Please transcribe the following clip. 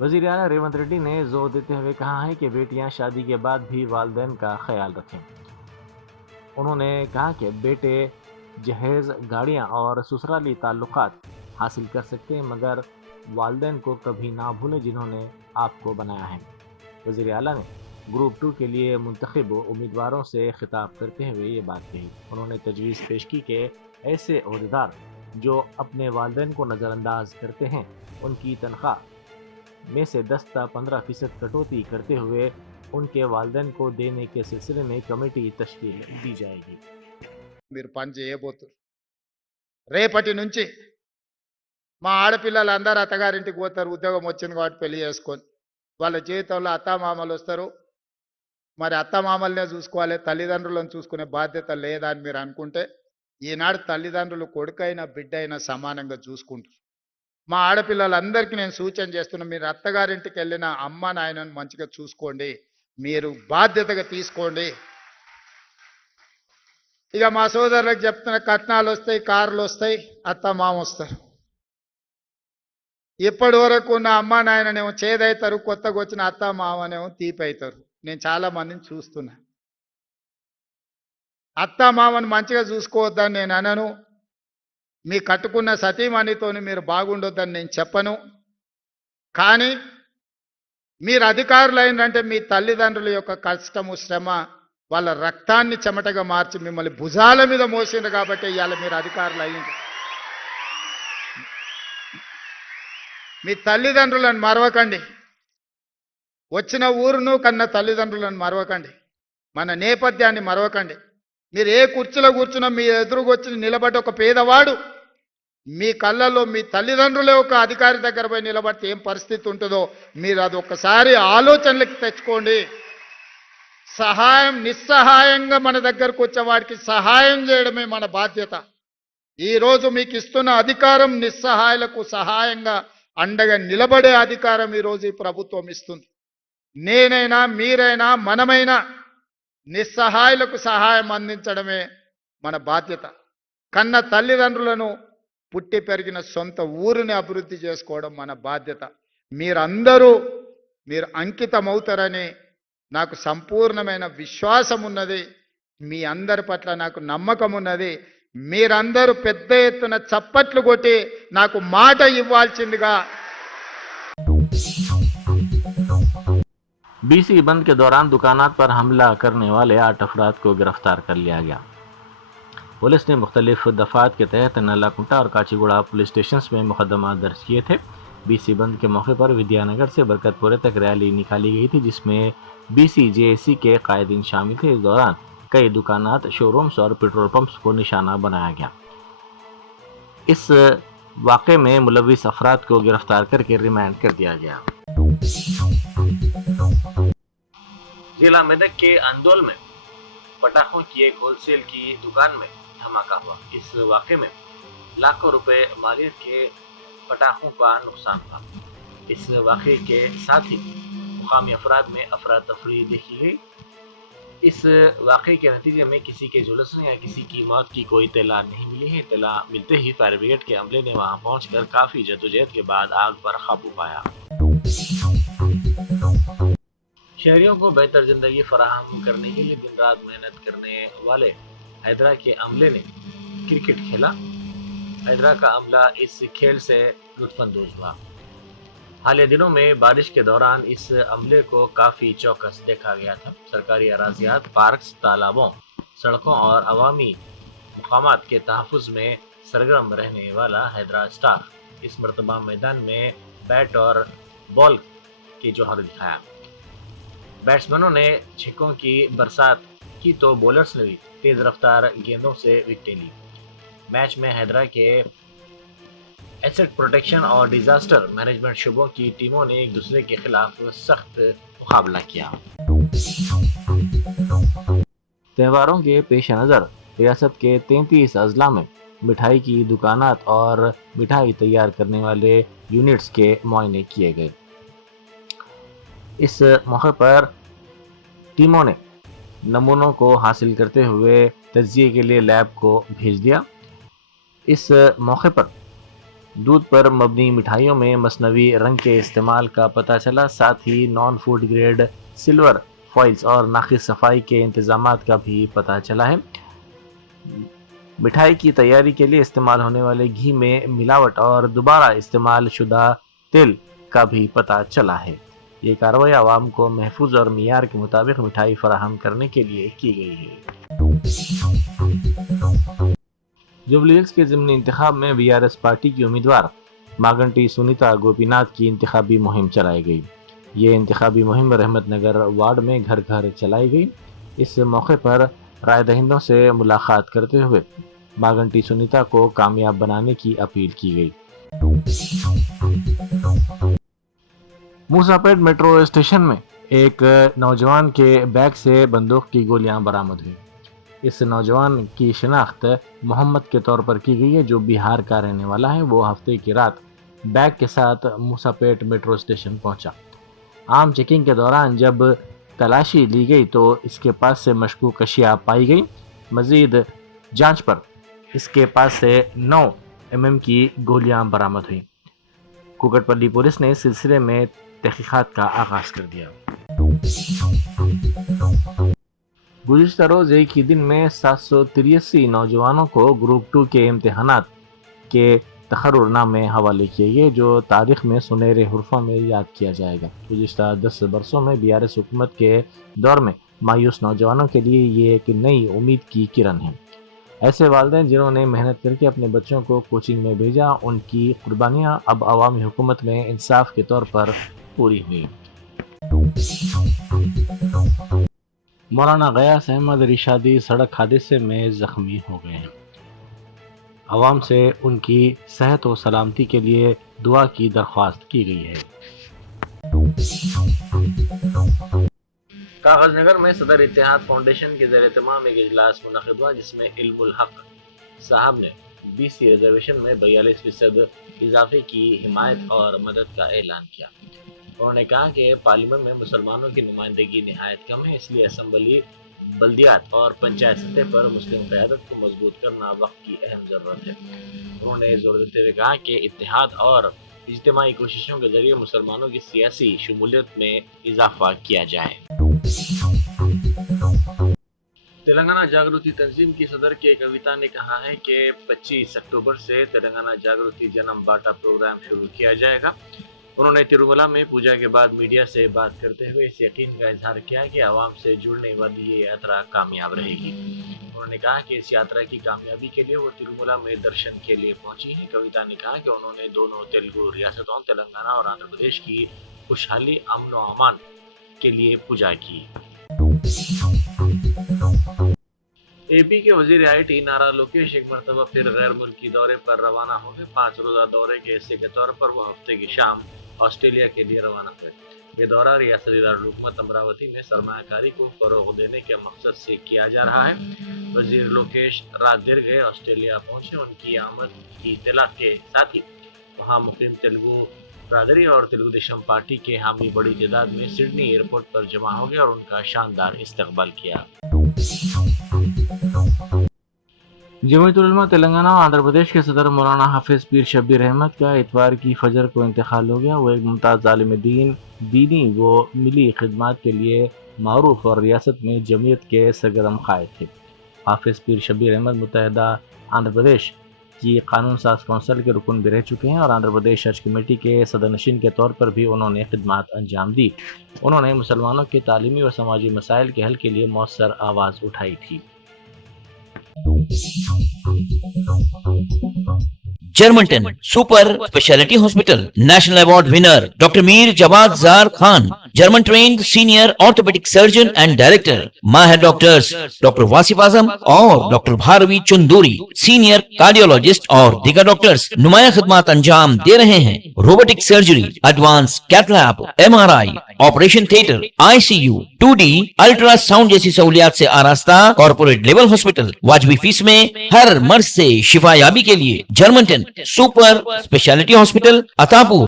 وزیر اعلیٰ ریونت ریڈی نے زور دیتے ہوئے کہا ہے کہ بیٹیاں شادی کے بعد بھی والدین کا خیال رکھیں۔ انہوں نے کہا کہ بیٹے جہیز، گاڑیاں اور سسرالی تعلقات حاصل کر سکتے ہیں، مگر والدین کو کبھی نہ بھولیں جنہوں نے آپ کو بنایا ہے۔ وزیر اعلیٰ نے گروپ 2 کے لیے منتخب امیدواروں سے خطاب کرتے ہوئے یہ بات کہی۔ انہوں نے تجویز پیش کی کہ ایسے عہدیدار جو اپنے والدین کو نظر انداز کرتے ہیں، ان کی تنخواہ میں سے 10 تا 15% کٹوتی کرتے ہوئے ان کے والدین کو دینے کے سلسلے میں کمیٹی تشکیل دی جائے گی۔ మీరు పని చేయబోతున్నారు. రేపటి నుంచి మా ఆడపిల్లలందరూ అత్తగారింటికి పోతారు. ఉద్యోగం వచ్చింది కాబట్టి పెళ్లి చేసుకొని. వాళ్ళ జీవితంలో అత్తామామలు వస్తారు. మరి అత్తమామలనే చూసుకోవాలి, తల్లిదండ్రులను చూసుకునే బాధ్యత లేదా అని మీరు అనుకుంటే, ఈనాడు తల్లిదండ్రులు కొడుకైనా బిడ్డైనా సమానంగా చూసుకుంటారు. మా ఆడపిల్లలందరికీ నేను సూచన చేస్తున్నా, మీరు అత్తగారింటికి వెళ్ళిన అమ్మ నాయనను మంచిగా చూసుకోండి, మీరు బాధ్యతగా తీసుకోండి. ఇక మా సోదరులకు చెప్తున్న, కట్నాలు వస్తాయి, కార్లు వస్తాయి, అత్తమామ వస్తారు. ఇప్పటి వరకు ఉన్న అమ్మ నాయననేమో చేదవుతారు, కొత్తగా వచ్చిన అత్తమామనేమో తీపి అవుతారు. నేను చాలా మందిని చూస్తున్నా. అత్తమామను మంచిగా చూసుకోవద్దని నేను అనను, మీ కట్టుకున్న సతీమణితోని మీరు బాగుండొద్దని నేను చెప్పను. కానీ మీరు అధికారులైనంటే మీ తల్లిదండ్రుల యొక్క కష్టము, శ్రమ, వాళ్ళ రక్తాన్ని చెమటగా మార్చి మిమ్మల్ని భుజాల మీద మోసింది కాబట్టి ఇవాళ మీరు అధికారులు అయ్యింది. మీ తల్లిదండ్రులను మరవకండి. వచ్చిన ఊరును కన్న తల్లిదండ్రులను మరవకండి. మన నేపథ్యాన్ని మరవకండి. మీరు ఏ కుర్చీలో కూర్చున్నా మీ ఎదురుగొచ్చి నిలబడి ఒక పేదవాడు మీ కళ్ళల్లో మీ తల్లిదండ్రులే ఒక అధికారి దగ్గర పోయి నిలబడితే ఏం పరిస్థితి ఉంటుందో మీరు అది ఒక్కసారి ఆలోచనలకు తెచ్చుకోండి. సహాయం, నిస్సహాయంగా మన దగ్గరకు వచ్చే వాడికి సహాయం చేయడమే మన బాధ్యత. ఈరోజు మీకు ఇస్తున్న అధికారం నిస్సహాయులకు సహాయంగా అండగా నిలబడే అధికారం ఈరోజు ఈ ప్రభుత్వం ఇస్తుంది. నేనైనా మీరైనా మనమైనా నిస్సహాయులకు సహాయం అందించడమే మన బాధ్యత. కన్న తల్లిదండ్రులను, పుట్టి పెరిగిన సొంత ఊరిని అభివృద్ధి చేసుకోవడం మన బాధ్యత. మీరు అంకితమవుతారని నాకు సంపూర్ణమైన విశ్వాసం ఉన్నది. మీ అందరి పట్ల నాకు నమ్మకం ఉన్నది. మీరందరూ పెద్ద ఎత్తున చప్పట్లు కొట్టి నాకు మాట ఇవ్వాల్సిందిగా. BC बंद के दौरान दुकानात पर हमला करने वाले 8 अफराद को गिरफ्तार कर लिया गया। पुलिस ने मुख्तलिफ दफात के तहत नल्लाकुंटा और काचीगुड़ा पुलिस स्टेशन में मुकदमा दर्ज किए थे। BC बंद के मौके पर विद्यानगर से बरकतपुरे तक रैली निकाली गई थी, जिसमें BCJAC के कायदीन शामिल थे। इस दौरान कई दुकानात, शोरूम्स और पेट्रोल पंप्स को निशाना बनाया गया। इस वाक़े में मुलविस अफराद को गिरफ्तार करके रिमांड कर दिया गया। जिला मेदक के अंदोल में पटाखों की एक होलसेल की दुकान में धमाका हुआ। इस वाक़े में लाखों रुपए मालियत के पटाखों का नुकसान हुआ। इस वाक़े के साथ ही मुकामी अफराद में अफरा तफरी देखी गई। इस वाक़े के नतीजे में किसी के झुलसने या किसी की मौत की कोई इत्तला नहीं मिली है। इत्तला मिलते ही फायर ब्रिगेड के अमले ने वहां पहुंचकर काफ़ी जद्दोजहद के बाद आग पर काबू पाया। शहरियों को बेहतर जिंदगी फराहम करने के लिए दिन रात मेहनत करने वाले हैदरा के अमले ने क्रिकेट खेला। हैदरा का अमला इस खेल से लुत्फानंदोज हुआ। हालिया दिनों में बारिश के दौरान इस अमले को काफ़ी चौकस देखा गया था। सरकारी अराजियात, पार्क्स, तालाबों, सड़कों और अवामी मकामात के तहफ़्फ़ुज़ में सरगर्म रहने वाला हैदरा स्टार इस मरतबा मैदान में बैट और बॉल की जौहर दिखाया। बैट्समैनों ने छिक्कों की बरसात की तो बॉलर्स ने भी तेज़ रफ्तार गेंदों से विकेटें ली। मैच में हैदरा के एसेट प्रोटेक्शन और डिजास्टर मैनेजमेंट शुबों की टीमों ने एक दूसरे के खिलाफ सख्त मुकाबला किया। त्योहारों के पेश नज़र रियासत के 33 अजला में मिठाई की दुकानात और मिठाई तैयार करने वाले यूनिट्स के मुआयने किए गए। इस मौके पर टीमों ने नमूनों को हासिल करते हुए तज्जिए के लिए लैब को भेज दिया। इस मौके पर दूध पर मबनी मिठाइयों में मसनवी रंग के इस्तेमाल का पता चला। साथ ही non food grade silver foils और नाखिस सफाई के इंतजामात का भी पता चला है। मिठाई की तैयारी के लिए इस्तेमाल होने वाले घी में मिलावट और दोबारा इस्तेमाल शुदा तेल का भी पता चला है। ये कार्रवाई आवाम को महफूज और मियार के मुताबिक मिठाई फराहम करने के लिए की गई है। जुबली हिल्स के ज़िमनी इंतखाब में BRS पार्टी की उम्मीदवार मागंटी सुनीता गोपीनाथ की इंतखाबी मुहिम चलाई गई। ये इंतखाबी मुहिम रहमत नगर वार्ड में घर घर चलाई गई। इस मौके पर राय दहिंदों से मुलाकात करते हुए मागंटी सुनीता को कामयाब बनाने की अपील की गई। मूसापेट मेट्रो स्टेशन में एक नौजवान के बैग से बंदूक की गोलियां बरामद हुई। इस नौजवान की शिनाख्त मोहम्मद के तौर पर की गई है, जो बिहार का रहने वाला है। वो हफ्ते की रात बैग के साथ मूसापेट मेट्रो स्टेशन पहुंचा। आम चेकिंग के दौरान जब तलाशी ली गई तो इसके पास से मशकूक अशिया पाई गई। मजीद जांच पर इसके पास से 9 mm की गोलियां बरामद हुई। कुकटपल्ली पुलिस ने इस सिलसिले में तहकीकात का आगाज कर दिया। गुज़िश्ता रोज एक ही दिन में 783 नौजवानों को ग्रुप 2 के इम्तिहानात के तखर्रुरनामे हवाले किए गए, जो तारीख में सुनहरे हुर्फों में याद किया जाएगा। गुज़िश्ता 10 बरसों में BRS हुकूमत के दौर में मायूस नौजवानों के लिए ये एक नई उम्मीद की किरण है। ऐसे वालिदैन जिन्होंने मेहनत करके अपने बच्चों को कोचिंग में भेजा, उनकी कुर्बानियाँ अब अवामी हुकूमत में इंसाफ के तौर पर पूरी हुई। मौलाना गयास अहमद रिशादी सड़क हादसे में जख्मी हो गए हैं। आवाम से उनकी सेहत और सलामती के लिए दुआ की दरख्वास्त की गई है। कागज नगर में सदर इत्तेहाद फाउंडेशन के ज़ेर तमाम एक इजलास मुनक़िद हुआ, जिसमें इल्मुल हक साहब ने BC रिजर्वेशन में 42% इजाफे की हिमायत और मदद का ऐलान किया। उन्होंने कहा कि पार्लियामेंट में मुसलमानों की नुमाइंदगी निहायत कम है, इसलिए असम्बली, बल्दियात और पंचायत सतह पर मुस्लिम क़यादत को मजबूत करना वक्त की अहम ज़रूरत है। उन्होंने जोर देते हुए कहा कि इत्तेहाद और इज्तिमाई कोशिशों के जरिए मुसलमानों की सियासी शमूलियत में इजाफा किया जाए। तेलंगाना जागृति तंजीम की सदर के कविता ने कहा है कि 25 अक्टूबर से तेलंगाना जागृति जन्म बाटा प्रोग्राम शुरू किया जाएगा। उन्होंने तिरुमला में पूजा के बाद मीडिया से बात करते हुए इस यकीन का इजहार किया कि आवाम से जुड़ने वाली ये यात्रा कामयाब रहेगी। उन्होंने कहा कि इस यात्रा की कामयाबी के लिए वो तिरुमला में दर्शन के लिए पहुंची हैं। कविता ने कहा कि उन्होंने दोनों तेलुगु रियासतों तेलंगाना और आंध्र प्रदेश की खुशहाली, अमन व अमान के लिए पूजा की। AP के वजीर IT नारा लोकेश एक मरतबा फिर गैर मुल्की दौरे पर रवाना हो गए। 5 रोज़ा दौरे के हिस्से के तौर पर वो हफ्ते की शाम ऑस्ट्रेलिया के लिए रवाना हुए। ये दौरा रियासती दारुल-हुकूमत अमरावती में सरमायाकारी को फरोग देने के मकसद से किया जा रहा है। वजीर लोकेश रात देर गए ऑस्ट्रेलिया पहुंचे। उनकी आमद की इत्तला के साथ ही वहाँ मुकीम तेलुगु बरादरी और तेलुगु देशम पार्टी के हामी बड़ी तादाद में सिडनी एयरपोर्ट पर जमा हो गए और उनका शानदार इस्तकबाल किया। जमीयत उलमा तेलंगाना और आंध्र प्रदेश के सदर मौलाना हाफिज पीर शब्बीर अहमद का इतवार की फजर को इंतकाल हो गया। वो एक मुमताज़ आलिम दीन, दीनी व मिली खिदमात के लिए मारूफ और रियासत में जमीयत के सरगर्म कायद थे। हाफिज पीर शब्बीर अहमद मुत्तहिदा आंध्र प्रदेश की कानून साज कौंसिल के रुकन भी रह चुके हैं और आंध्र प्रदेश हज कमेटी के सदरनशीन के तौर पर भी उन्होंने खिदमात अंजाम दी। उन्होंने मुसलमानों के तालीमी व समाजी मसाइल के हल के लिए मौसर आवाज़ उठाई थी। जर्मनटन super speciality hospital national award winner doctor Mir Jawad Jar Khan, German trained senior orthopaedic surgeon and director, माहिर डॉक्टर्स डॉक्टर वासिफ आजम और doctor Bharvi Chanduri, senior cardiologist और दीगर डॉक्टर्स नुमाया खिदमत अंजाम दे रहे हैं। Robotic surgery, advance cath lab, MRI, operation theatre, ICU, 2D ultrasound जैसी सहूलियात से आरास्ता कॉर्पोरेट लेवल हॉस्पिटल। वाजबी फीस में हर मर्ज से शिफायाबी के लिए Germanton super speciality hospital, Attapur.